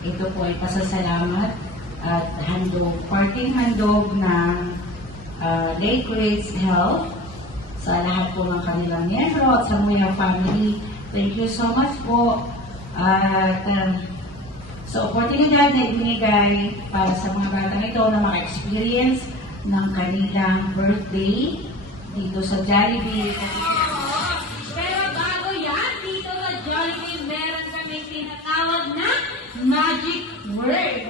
ito po ay pasasalamat at parting handog ng Lake Grace Health sa lahat po ng kanilang miyembro at sa Muya family. Thank you so much po. At sa oportunidad na ibinigay para sa mga batang ito na maka-experience ng kanilang birthday dito sa Jollibee. Pero bago yan, dito sa Jollibee, meron kami tinatawag na magic word.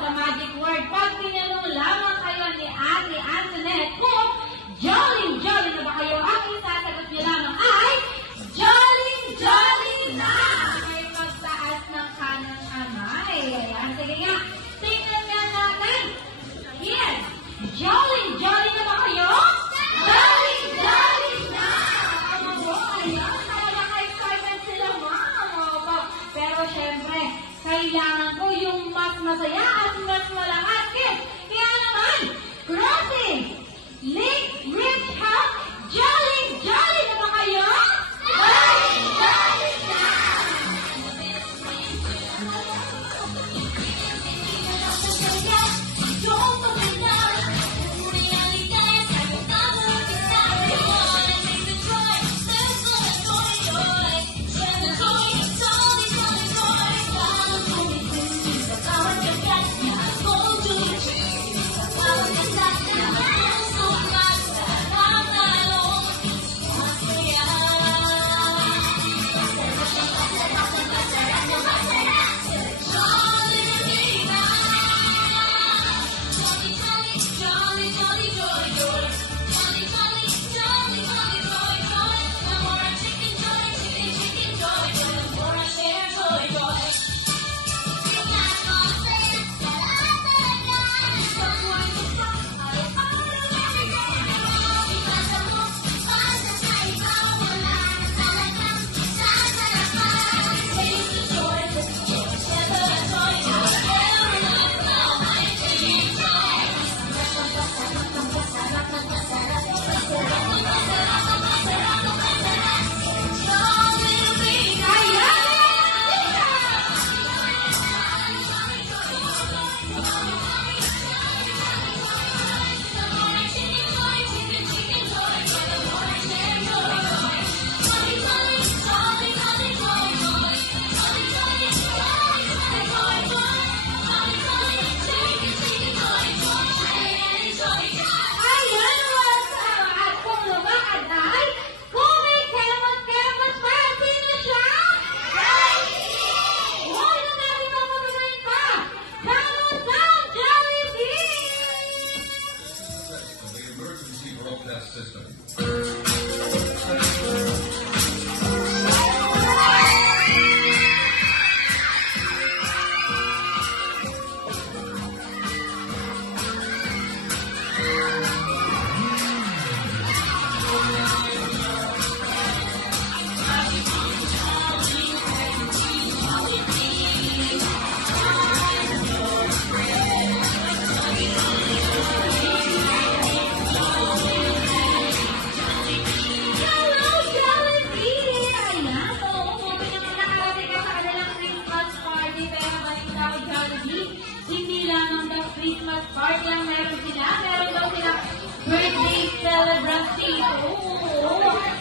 Sa magic word, pag pinanong lamang kayo ni Ate Antoinette kung jolly na ba kayo, ang isasagot niyo lamang ay jolly na! May pagtaas ng kanang kamay. Ayan, sige nga. Tingnan nga natin. Yes. Jolly na ba kayo? Jolly na! Ayan, nakaka-excited sila, ma'am. Pero syempre, kailangan ko yung mas masaya at mas malakas. Kaya naman, crossing! Lake Ridge Health, jolly na ba kayo? Jolly na! Christmas party ang meron sila. Meron daw sila birthday celebration.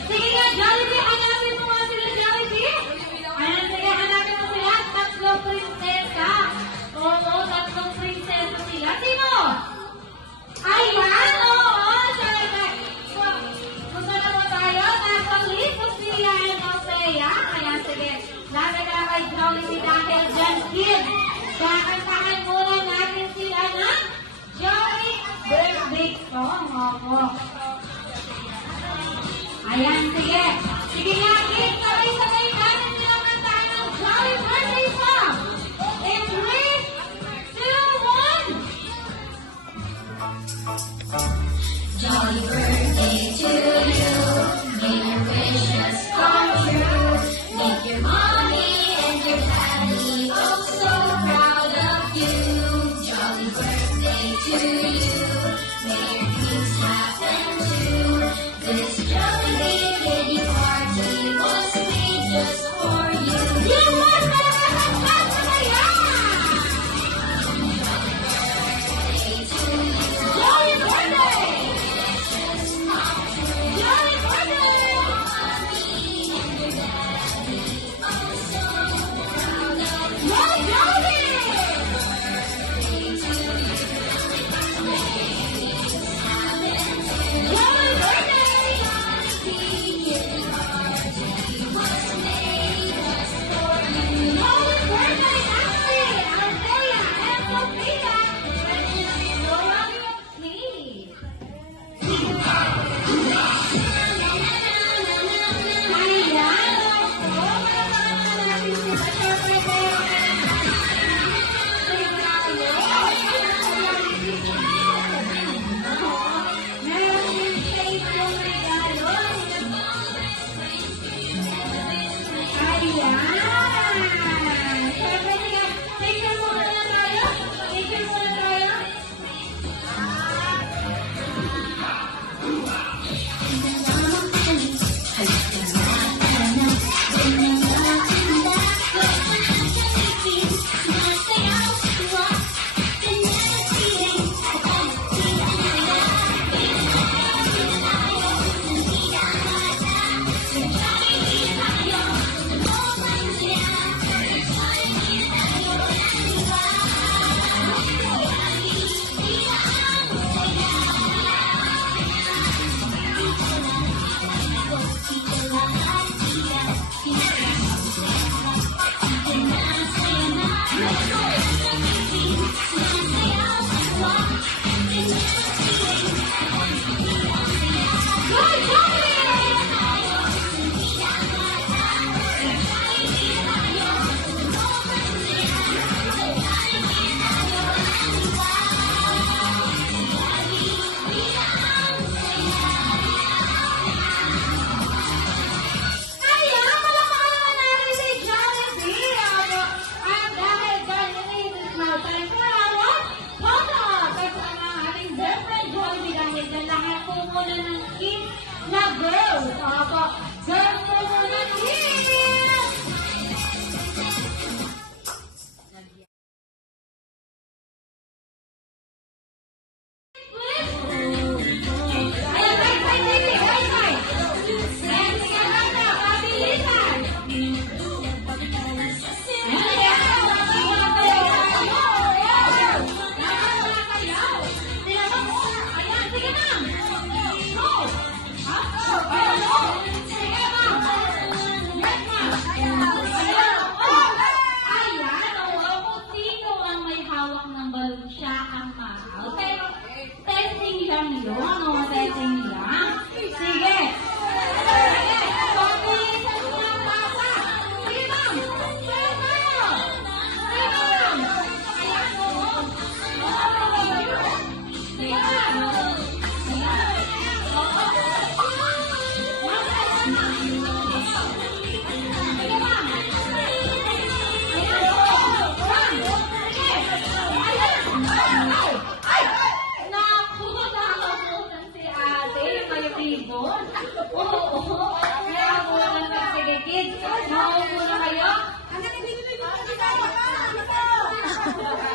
Sige nga, Jollibee, hanapin mo nga sila, Jollibee. Ayan, sige, hanapin mo sila. Tatlong prinsesa. Oo, tatlong prinsesa sila. Sino? Ayan, oo. Syempre. Gusto na mo tayo? Napang-lipos sila and Althea. Ayan, sige. Lagi na kay Jollibee dahil dyan, kids. Kakantahan muna natin sila ng Jolly Birthday Song. Opo. Ayan, sige. Sige nga, kids. Sabay-sabay natin sila kantahan ng Jolly Birthday Song. In 3, 2, 1. Jolly birthday to you. May your wishes come true. Make your mommy and your daddy oh so proud of you. Jolly birthday to you. May your dreams happen too. This Jollibee kiddie party was made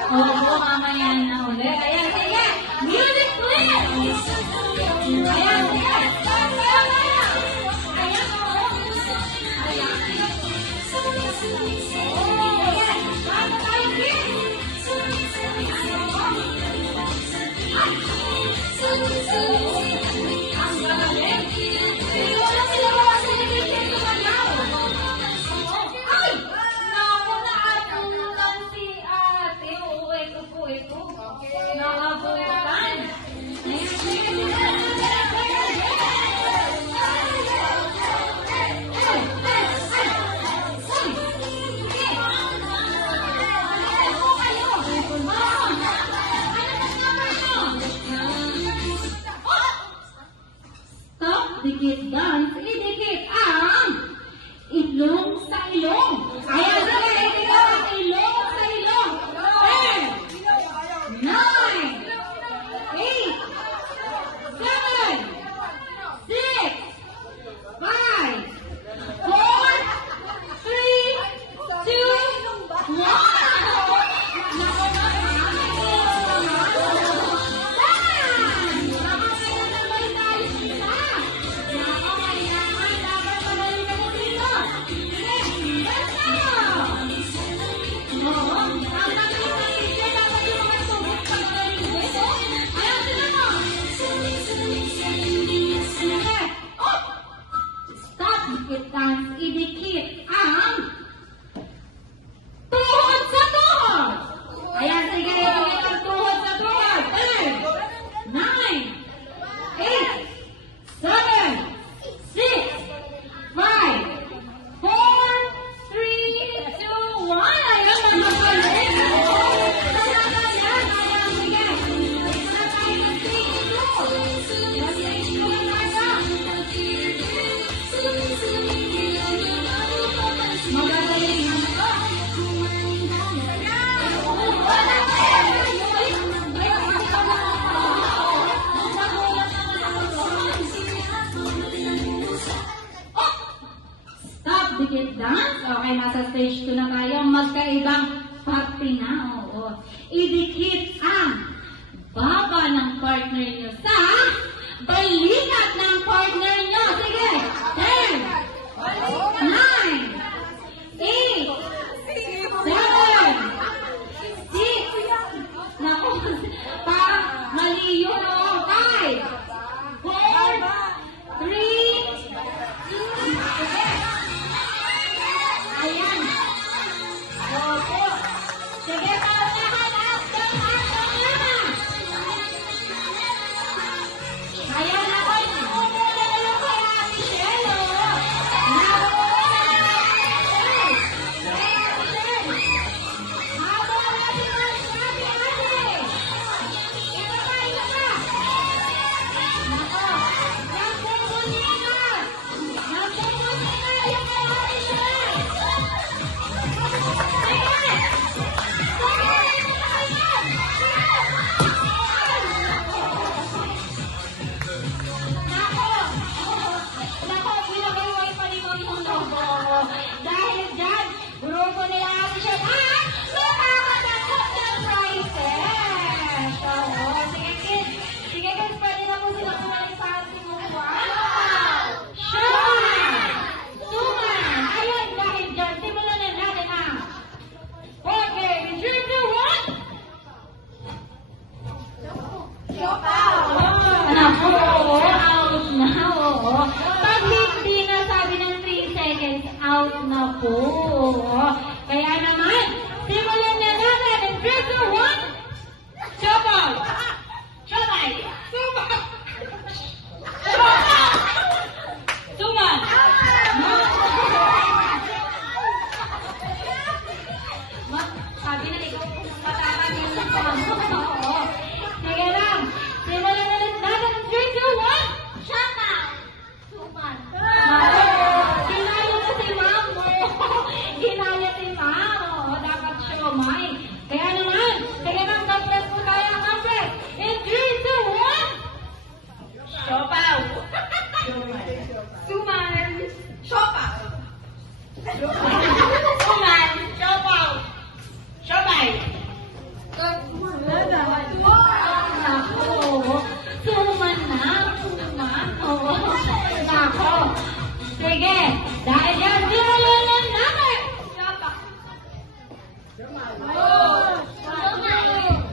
Oo, mamaya na uli. Ayan, sige. Music please. Ayan, sige. Ayan, oo. Ayan. Ayan. Bago tayo, please. Ang galing. Hindi ko na sila makasalitin sa kanyaw. Ay! Naku, naabutan si ate. Oo, ito po, ito. Naabutan. Ayan, sige, sige. Stop, dikit dance, idikit ang ilong sa ilong. Ayan, sige, idikit ang ilong sa ilong. 10, 9, 8, 7, 6, 5, idikit ang tuhod sa tuhod. Ayan, sige, idikit ang tuhod sa tuhod. 10, 9, 8, 7, 6, 5, 4, 3, 2, 1. Ayan, magpapalik. Ayan, sige. Ito na tayo ng stage 2. Yung stage 2 na tayo. Magagaling. Stop, dikit dance. Okay, nasa stage 2 na tayo. Magkaibang parte na. Oo. Idikit ang baba ng partner nyo sa balikat ng partner nyo. Sige. 10, 9, 8, 7, 6, naku, parang mali yun, oh. 5, 4, 3, 2, ayan. Opo. Sige, paunahan at paunahan. Ayan ako, umuuna na lang kay Ate Shelo. Dahil dyan, grupo nila Ate Shel at makakatakot ng prizes. Oo, sige kids. Sige kids, pwede na po sila kumalik sa ating wow! Sure! Suman! Ayun, dahil dyan, simulan na natin ang okay, 3, 2, 1! Naku, out na, oo. Pag hindi na sabi ng 3 seconds, out na po. Kaya naman, simulan na natin in 3, 2, 1! Chop out! Chop out! Suman! Sabi na ikaw, patawag yung oo. Sige lang. Simulan na natin in 3, 2, 1! Chop out! Suman! Ginaya na si ma'am. Ginaya si ma'am. Oo, dapat siomay. Kaya naman, sige lang, mag-press po tayo ang mag-press. In 3, 2, 1! Chop out! Suman! Chop out! Suman! Chop out! Siomay! Go!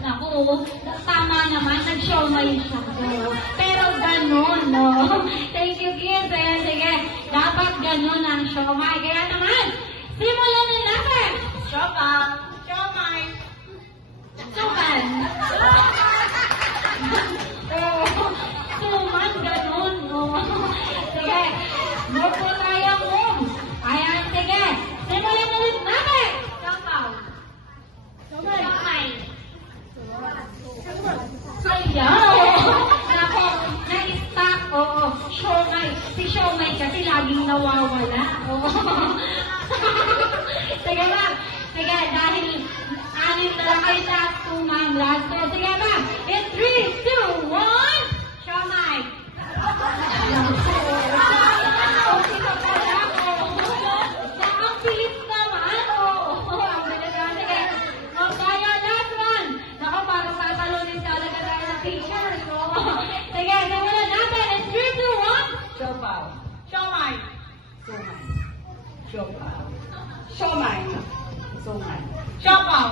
Naku, tama naman, nag-siomay siya. Pero ganun, no? Thank you, kids. Ayan, sige. Dapat ganun ang siomay. Kaya naman, simulan na natin. Siomay. Suman. Suman, ganun, no? Sige, move po tayo, move. Ayan, sige. Simulan na ulit natin. Siomay. Ayaw! Nako, na-stuck. Oo, siomay. Si siomay kasi laging nawawala. Oo. Sige ba? Sige, dahil anin na lang kayo sa tumang last. So, sige ba? In 3, 2, 1, siomay. Okay na pala. Ang pilit naman. Oo, ang bilis naman. Sige. O, kaya last one. Nako, parang tatalunin talaga tayo sa picture. Sige, nawalan natin. In 3, 2, 1. Siopaw. Siomay. Sumay. Siopaw. Siomay. Sumay. Siopaw.